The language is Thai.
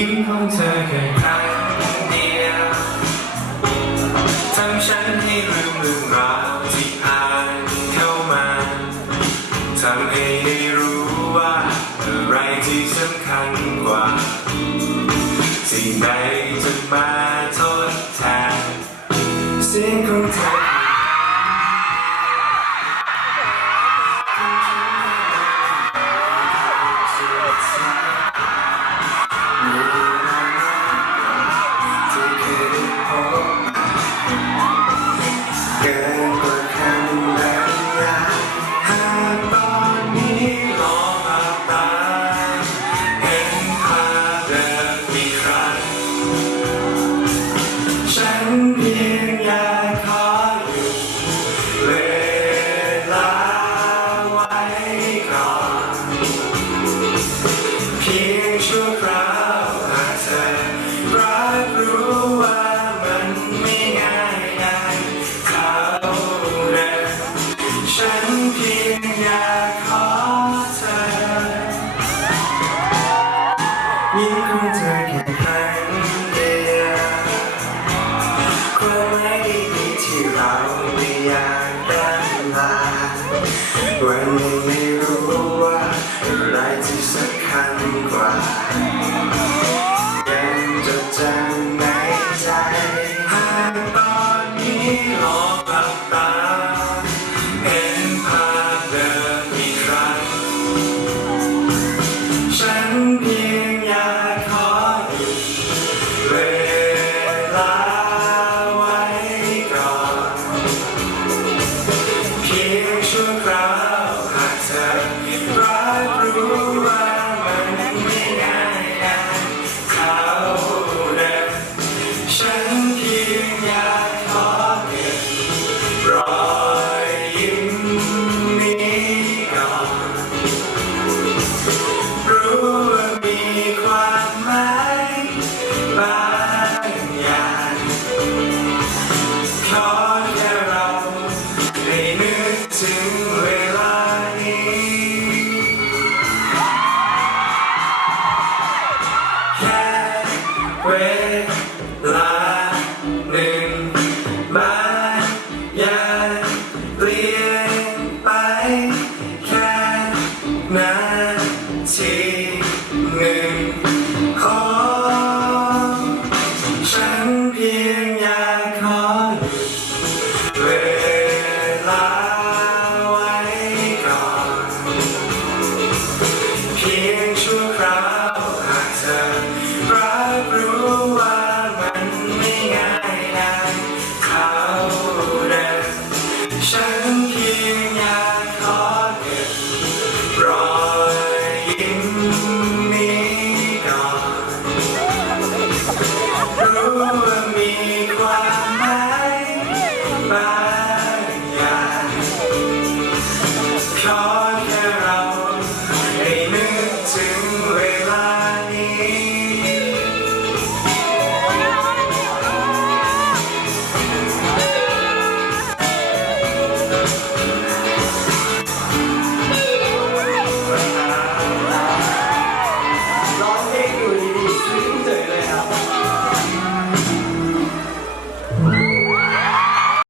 ยิ้มของเธอแค่ครั้งเดียวทำฉันให้ลืมเรื่องราวที่ผ่านเข้ามาทำให้ได้รู้ว่าอะไรที่สำคัญกว่าสิ่งใด God. ที่เราไม่อยากได้มาวันนี้ไม่รู้ว่าอะไรที่สำคัญกว่ายังจะจำในใจหากตอนนี้เรา เวลาหนึ่งมายายเปลี่ยนไปแค่นาทีหนึ่งของฉันเพียงอยากขอหยุดเวลาไว้ก่อน เพียงชั่วครา Bye.